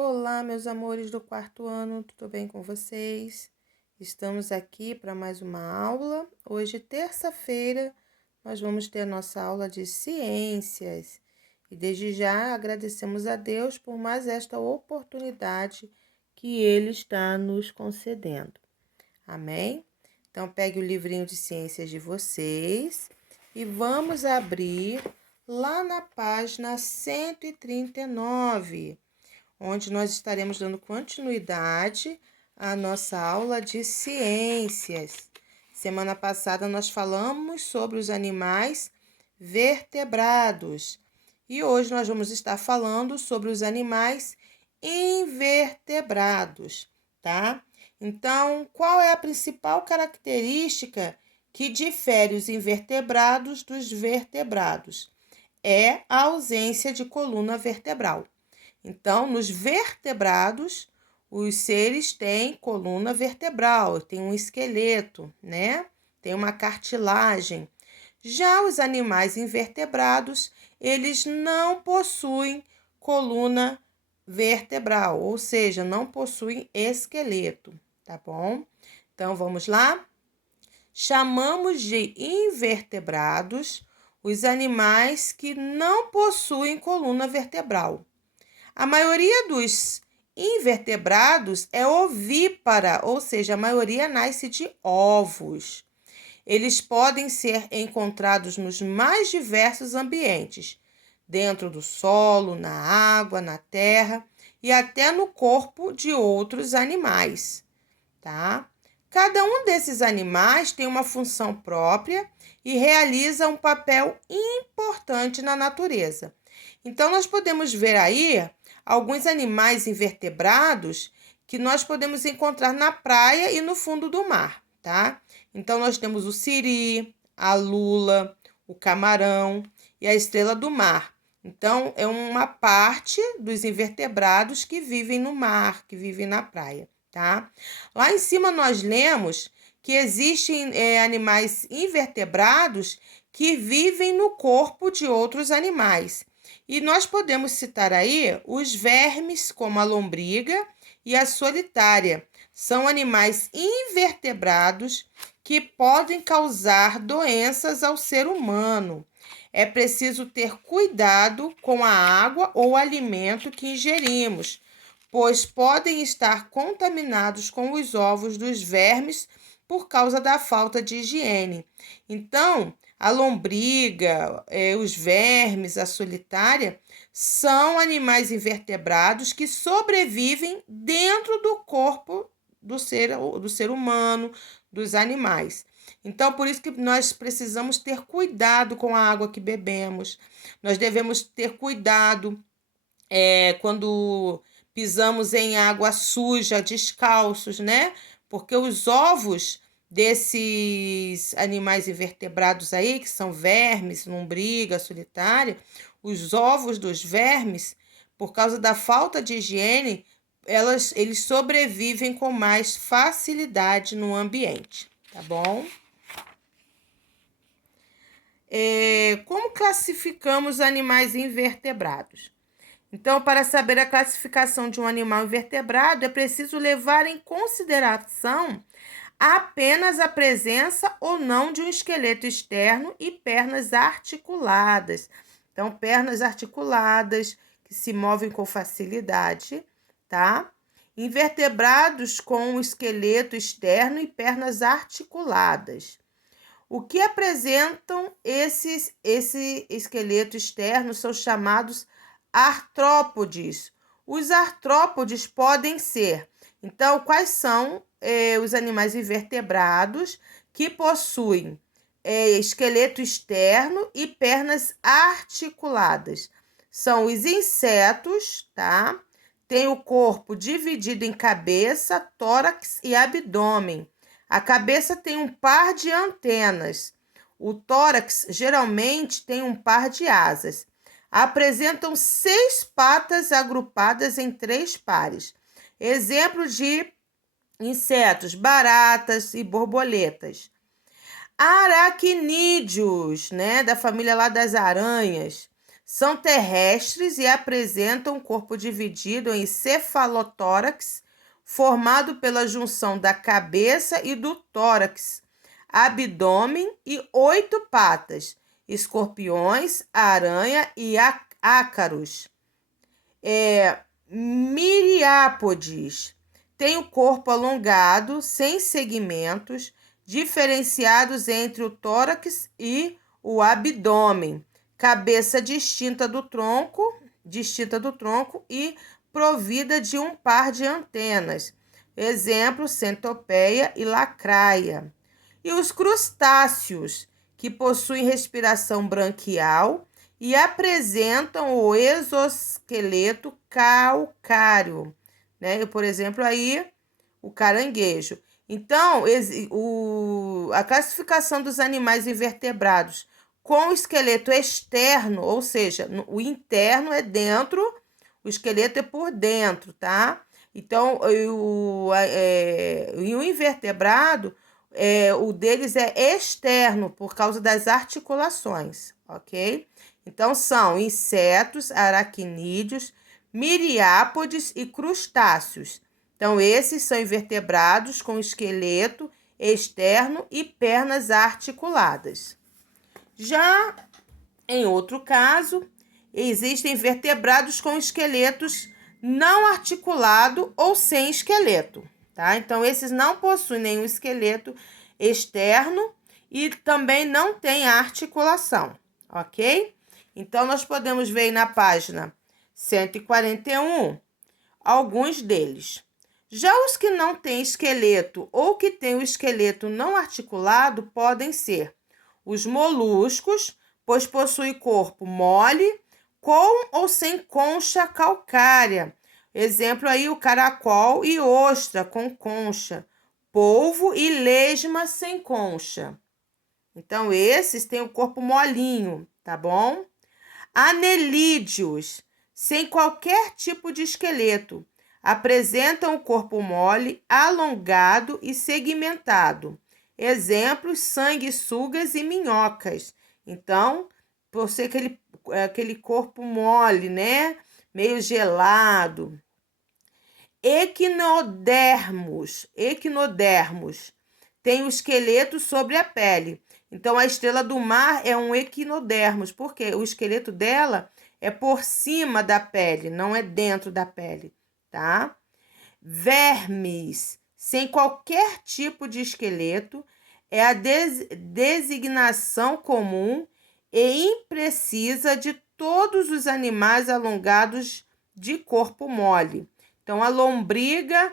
Olá, meus amores do quarto ano, tudo bem com vocês? Estamos aqui para mais uma aula. Hoje, terça-feira, nós vamos ter a nossa aula de ciências. E desde já agradecemos a Deus por mais esta oportunidade que Ele está nos concedendo. Amém? Então, pegue o livrinho de ciências de vocês e vamos abrir lá na página 139, onde nós estaremos dando continuidade à nossa aula de ciências. Semana passada nós falamos sobre os animais vertebrados e hoje nós vamos estar falando sobre os animais invertebrados, tá? Então, qual é a principal característica que difere os invertebrados dos vertebrados? É a ausência de coluna vertebral. Então, nos vertebrados, os seres têm coluna vertebral, tem um esqueleto, né? Tem uma cartilagem. Já os animais invertebrados, eles não possuem coluna vertebral, ou seja, não possuem esqueleto, tá bom? Então, vamos lá? Chamamos de invertebrados os animais que não possuem coluna vertebral. A maioria dos invertebrados é ovípara, ou seja, a maioria nasce de ovos. Eles podem ser encontrados nos mais diversos ambientes, dentro do solo, na água, na terra e até no corpo de outros animais, tá? Cada um desses animais tem uma função própria e realiza um papel importante na natureza. Então, nós podemos ver aí alguns animais invertebrados que nós podemos encontrar na praia e no fundo do mar, tá? Então, nós temos o siri, a lula, o camarão e a estrela do mar. Então, é uma parte dos invertebrados que vivem no mar, que vivem na praia, tá? Lá em cima nós lemos que existem animais invertebrados que vivem no corpo de outros animais. E nós podemos citar aí os vermes, como a lombriga e a solitária. São animais invertebrados que podem causar doenças ao ser humano. É preciso ter cuidado com a água ou alimento que ingerimos, pois podem estar contaminados com os ovos dos vermes por causa da falta de higiene. Então, a lombriga, os vermes, a solitária, são animais invertebrados que sobrevivem dentro do corpo do ser humano, dos animais. Então, por isso que nós precisamos ter cuidado com a água que bebemos. Nós devemos ter cuidado quando pisamos em água suja, descalços, né? Porque os ovos desses animais invertebrados aí, que são vermes, lombriga, solitária, os ovos dos vermes, por causa da falta de higiene, eles sobrevivem com mais facilidade no ambiente, tá bom? Como classificamos animais invertebrados? Então, para saber a classificação de um animal invertebrado, é preciso levar em consideração apenas a presença ou não de um esqueleto externo e pernas articuladas. Então, pernas articuladas que se movem com facilidade, tá? Invertebrados com um esqueleto externo e pernas articuladas. O que apresentam esse esqueleto externo são chamados artrópodes. Os artrópodes podem ser. Então, quais são os animais invertebrados que possuem esqueleto externo e pernas articuladas? São os insetos, tá? Tem o corpo dividido em cabeça, tórax e abdômen. A cabeça tem um par de antenas. O tórax geralmente tem um par de asas. Apresentam 6 patas agrupadas em 3 pares. Exemplo de insetos, baratas e borboletas. Aracnídeos, né, da família lá das aranhas. São terrestres e apresentam um corpo dividido em cefalotórax, formado pela junção da cabeça e do tórax, abdômen e 8 patas, escorpiões, aranha e ácaros. Miriápodes tem o corpo alongado, sem segmentos, diferenciados entre o tórax e o abdômen, cabeça distinta do tronco e provida de um par de antenas. Exemplo, centopeia e lacraia. E os crustáceos, que possuem respiração branquial e apresentam o exoesqueleto calcáreo, né? Por exemplo, aí o caranguejo. Então, a classificação dos animais invertebrados com o esqueleto externo, ou seja, o interno é dentro, o esqueleto é por dentro, tá? Então, o invertebrado, o deles é externo, por causa das articulações, ok? Então, são insetos, aracnídeos, miriápodes e crustáceos. Então, esses são invertebrados com esqueleto externo e pernas articuladas. Já em outro caso, existem vertebrados com esqueletos não articulado ou sem esqueleto, tá? Então, esses não possuem nenhum esqueleto externo e também não têm articulação, ok? Então, nós podemos ver aí na página 141 alguns deles. Já os que não têm esqueleto ou que têm o esqueleto não articulado podem ser os moluscos, pois possuem corpo mole, com ou sem concha calcária. Exemplo aí, o caracol e ostra com concha, polvo e lesma sem concha. Então, esses têm o corpo molinho, tá bom? Anelídeos, sem qualquer tipo de esqueleto, apresentam o corpo mole, alongado e segmentado. Exemplos, sanguessugas e minhocas. Então, por ser aquele corpo mole, né? Meio gelado. Equinodermos tem o esqueleto sobre a pele. Então, a estrela do mar é um equinodermos, porque o esqueleto dela é por cima da pele, não é dentro da pele, tá? Vermes, sem qualquer tipo de esqueleto, é a designação comum e imprecisa de todos os animais alongados de corpo mole. Então, a lombriga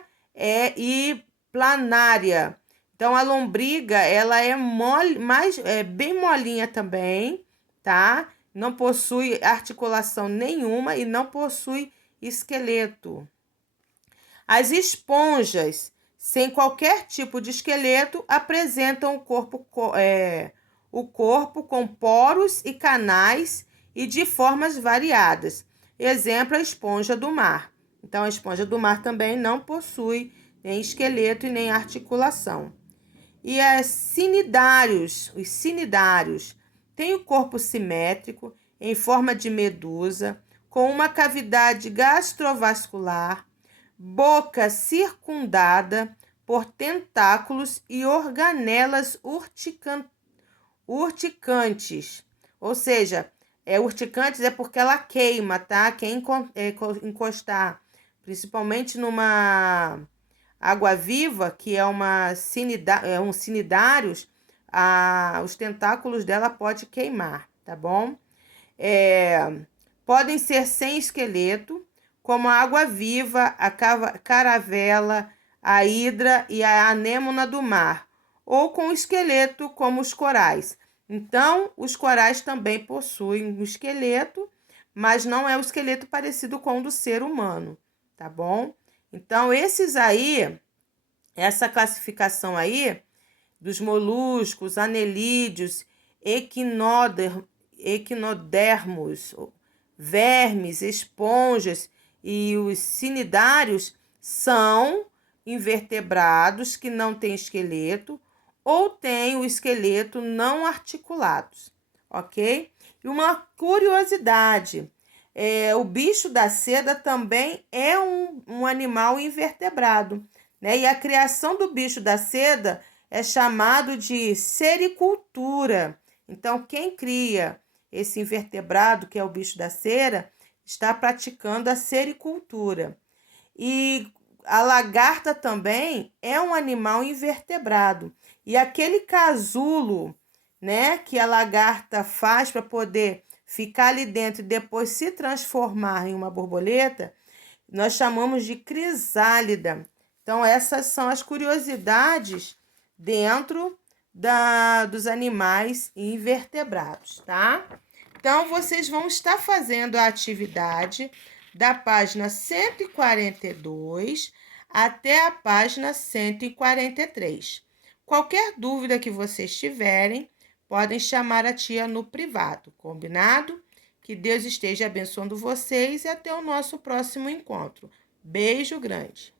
e planária. Então, a lombriga, ela é mole, bem molinha também, tá? Não possui articulação nenhuma e não possui esqueleto. As esponjas, sem qualquer tipo de esqueleto, apresentam o corpo com poros e canais e de formas variadas. Exemplo, a esponja do mar. Então, a esponja do mar também não possui nem esqueleto e nem articulação. E os cnidários, têm o corpo simétrico, em forma de medusa, com uma cavidade gastrovascular, boca circundada por tentáculos e organelas urticantes. Ou seja, urticantes é porque ela queima, tá? Quem encostar, principalmente numa água-viva, que é um cnidários, os tentáculos dela pode queimar, tá bom? Podem ser sem esqueleto, como a água-viva, a caravela, a hidra e a anêmona do mar, ou com esqueleto, como os corais. Então, os corais também possuem um esqueleto, mas não é o esqueleto parecido com o do ser humano, tá bom? Então, essa classificação aí dos moluscos, anelídeos, equinodermos, vermes, esponjas e os cnidários são invertebrados que não têm esqueleto ou têm o esqueleto não articulados, ok? E uma curiosidade, o bicho da seda também é um animal invertebrado, né? E a criação do bicho da seda é chamado de sericultura. Então, quem cria esse invertebrado, que é o bicho da cera, está praticando a sericultura. E a lagarta também é um animal invertebrado. E aquele casulo, né, que a lagarta faz para poder ficar ali dentro e depois se transformar em uma borboleta, nós chamamos de crisálida. Então, essas são as curiosidades dentro dos animais invertebrados, tá? Então, vocês vão estar fazendo a atividade da página 142 até a página 143. Qualquer dúvida que vocês tiverem, podem chamar a tia no privado, combinado? Que Deus esteja abençoando vocês e até o nosso próximo encontro. Beijo grande!